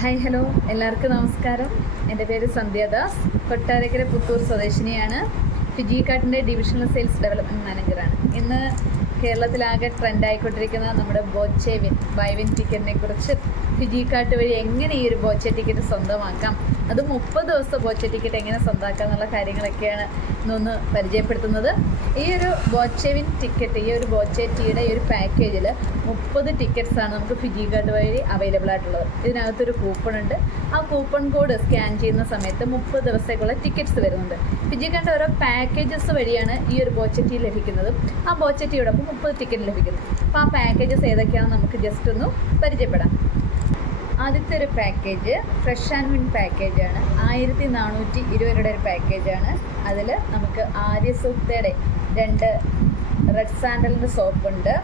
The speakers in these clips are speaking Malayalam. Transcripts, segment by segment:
ഹായ് ഹലോ എല്ലാവർക്കും നമസ്കാരം. എൻ്റെ പേര് സന്ധ്യാദാസ്. കൊട്ടാരക്കര പുത്തൂർ സ്വദേശിനിയാണ്. ഫിജി കാർട്ടിൻ്റെ ഡിവിഷണൽ സെയിൽസ് ഡെവലപ്മെൻറ്റ് മാനേജറാണ്. ഇന്ന് കേരളത്തിലാകെ ട്രെൻഡായിക്കൊണ്ടിരിക്കുന്ന നമ്മുടെ ബോച്ചെ ബൈ വിൻ ടിക്കറ്റിനെ കുറിച്ച്, ഫിജി കാർട്ട് വഴി എങ്ങനെ ഈ ഒരു ബോച്ചെ ടിക്കറ്റ് സ്വന്തമാക്കാം, അത് 30 ദിവസത്തെ ബോച്ചെ ടിക്കറ്റ് എങ്ങനെ സ്വന്തമാക്കാം എന്നുള്ള കാര്യങ്ങളൊക്കെയാണ് ഇന്നൊന്ന് പരിചയപ്പെടുത്തുന്നത്. ഈ ഒരു ബോച്ചെ വിൻ ടിക്കറ്റ്, ഈ ഒരു ബോച്ചെ ടീയുടെ ഈ ഒരു പാക്കേജിൽ 30 ടിക്കറ്റ്സാണ് നമുക്ക് ഫിജി കാർട്ട് വഴി അവൈലബിൾ ആയിട്ടുള്ളത്. ഇതിനകത്തൊരു കൂപ്പൺ ഉണ്ട്. ആ കൂപ്പൺ കോഡ് സ്കാൻ ചെയ്യുന്ന സമയത്ത് 30 ദിവസത്തേക്കുള്ള ടിക്കറ്റ്സ് വരുന്നുണ്ട്. ഫിജി കാർട്ട് ഓരോ പാക്കേജസ് വഴിയാണ് ഈ ഒരു ബോച്ചെ ടീ ലഭിക്കുന്നത്. ആ ബോച്ചെ ടീയോടൊപ്പം 30 ടിക്കറ്റ് ലഭിക്കുന്നു. അപ്പോൾ ആ പാക്കേജസ് ഏതൊക്കെയാണെന്ന് നമുക്ക് ജസ്റ്റ് ഒന്ന് പരിചയപ്പെടാം. ആദ്യത്തെ ഒരു പാക്കേജ് ഫ്രഷ് ആൻഡ് വിൻ പാക്കേജാണ്. 1420 ഒരു പാക്കേജാണ്. അതിൽ നമുക്ക് ആര്യസൂക്തയുടെ 2 റെഡ് സാൻഡലിൻ്റെ സോപ്പുണ്ട്.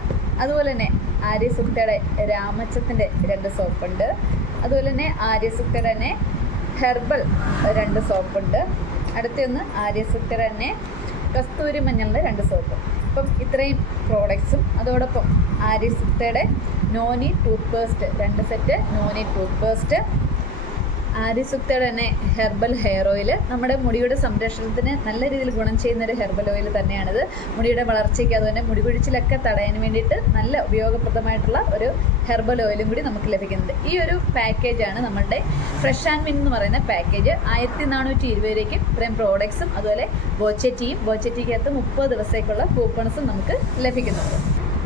അതുപോലെ തന്നെ ആര്യസൂക്തയുടെ രാമച്ചത്തിൻ്റെ 2 സോപ്പുണ്ട്. അതുപോലെ തന്നെ ആര്യസൂക്തയുടെ തന്നെ ഹെർബൽ 2 സോപ്പുണ്ട്. അടുത്തൊന്ന് ആര്യസൂക്തയുടെ തന്നെ കസ്തൂരി മഞ്ഞളിൻ്റെ 2 സോപ്പ്. അപ്പം ഇത്രയും പ്രോഡക്ട്സും അതോടൊപ്പം ആര്യസൂക്തയുടെ noni tooth paste 2 set noni tooth paste, ആര്യസൂക്തയുടെ തന്നെ ഹെർബൽ ഹെയർ ഓയിൽ. നമ്മുടെ മുടിയുടെ സംരക്ഷണത്തിന് നല്ല രീതിയിൽ ഗുണം ചെയ്യുന്നൊരു ഹെർബൽ ഓയിൽ തന്നെയാണിത്. മുടിയുടെ വളർച്ചയ്ക്ക് അതുപോലെ മുടി കൊഴിച്ചിലൊക്കെ തടയാൻ വേണ്ടിയിട്ട് നല്ല ഉപയോഗപ്രദമായിട്ടുള്ള ഒരു ഹെർബൽ ഓയിലും കൂടി നമുക്ക് ലഭിക്കുന്നുണ്ട്. ഈ ഒരു പാക്കേജാണ് നമ്മളുടെ ഫ്രഷ് ആൻഡ് വിൻ എന്ന് പറയുന്ന പാക്കേജ്. 1420 ഇത്രയും പ്രോഡക്ട്സും അതുപോലെ ബോച്ചെ ടീയും ബോച്ചെ ടീക്കകത്ത് 30 ദിവസത്തേക്കുള്ള കൂപ്പൺസും നമുക്ക് ലഭിക്കുന്നുണ്ട്.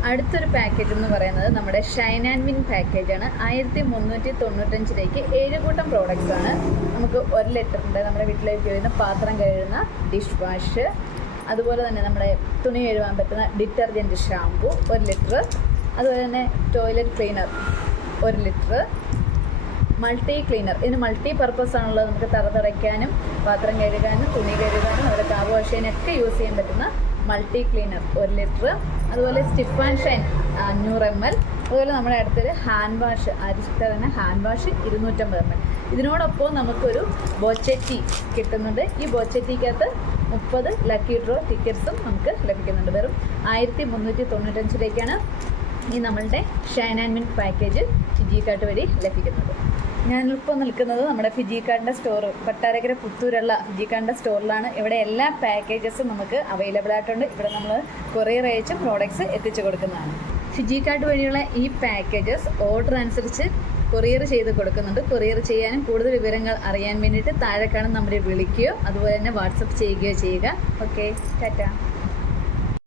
അടുത്തൊരു പാക്കേജ് എന്ന് പറയുന്നത് നമ്മുടെ ഷൈൻ ആൻഡ് വിൻ പാക്കേജാണ്. 1395 7 കൂട്ടം പ്രോഡക്റ്റ്സ് ആണ്. നമുക്ക് 1 ലിറ്ററിൻ്റെ നമ്മുടെ വീട്ടിലേക്ക് വരുന്ന പാത്രം കഴുകുന്ന ഡിഷ് വാഷ്, അതുപോലെ തന്നെ നമ്മുടെ തുണി കഴുകാൻ പറ്റുന്ന ഡിറ്റർജൻറ്റ് ഷാമ്പു 1 ലിറ്റർ, അതുപോലെ തന്നെ toilet cleaner 1 litre, multi cleaner. ഇതിന് മൾട്ടി പർപ്പസ് ആണുള്ളത്. നമുക്ക് തറ തുടയ്ക്കാനും പാത്രം കഴുകാനും തുണി കഴുകാനും അതുപോലെ കാർ വാഷ് ചെയ്യാനൊക്കെ യൂസ് ചെയ്യാൻ പറ്റുന്ന മൾട്ടി ക്ലീനർ 1 ലിറ്റർ. അതുപോലെ സ്റ്റിഫ് ആൻഡ് ഷൈൻ 500 ml. അതുപോലെ നമ്മുടെ അടുത്തൊരു ഹാൻഡ് വാഷ് ആര്യസൂക്ത തന്നെ ഹാൻഡ് വാഷ് 250 ml. ഇതിനോടൊപ്പം നമുക്കൊരു ബോച്ചെ ടീ കിട്ടുന്നുണ്ട്. ഈ ബോച്ചെ ടീക്കകത്ത് 30 ലക്കി ഡ്രോ ടിക്കറ്റ്സും നമുക്ക് ലഭിക്കുന്നുണ്ട്. വെറും 1395 ഈ നമ്മളുടെ Shine and win package Fiji cart വഴി ലഭിക്കുന്നത്. ഞാനിപ്പോൾ നിൽക്കുന്നത് നമ്മുടെ ഫിജി കാർട്ടിൻ്റെ സ്റ്റോർ, കൊട്ടാരക്കര പുത്തൂരുള്ള ഫിജി കാർട്ടിൻ്റെ സ്റ്റോറിലാണ്. ഇവിടെ എല്ലാ പാക്കേജസും നമുക്ക് അവൈലബിൾ ആയിട്ടുണ്ട്. ഇവിടെ നമ്മൾ കൊറിയർ അയച്ച് പ്രോഡക്ട്സ് എത്തിച്ചു കൊടുക്കുന്നതാണ്. ഫിജി കാർട്ട് വഴിയുള്ള ഈ പാക്കേജസ് ഓർഡർ അനുസരിച്ച് കൊറിയർ ചെയ്ത് കൊടുക്കുന്നുണ്ട്. കൊറിയർ ചെയ്യാനും കൂടുതൽ വിവരങ്ങൾ അറിയാൻ വേണ്ടിയിട്ട് താഴെ കാണുന്ന നമ്പറിൽ വിളിക്കുകയോ അതുപോലെ തന്നെ വാട്സപ്പ് ചെയ്യുകയോ ചെയ്യുക. ഓക്കെ, ടാറ്റ.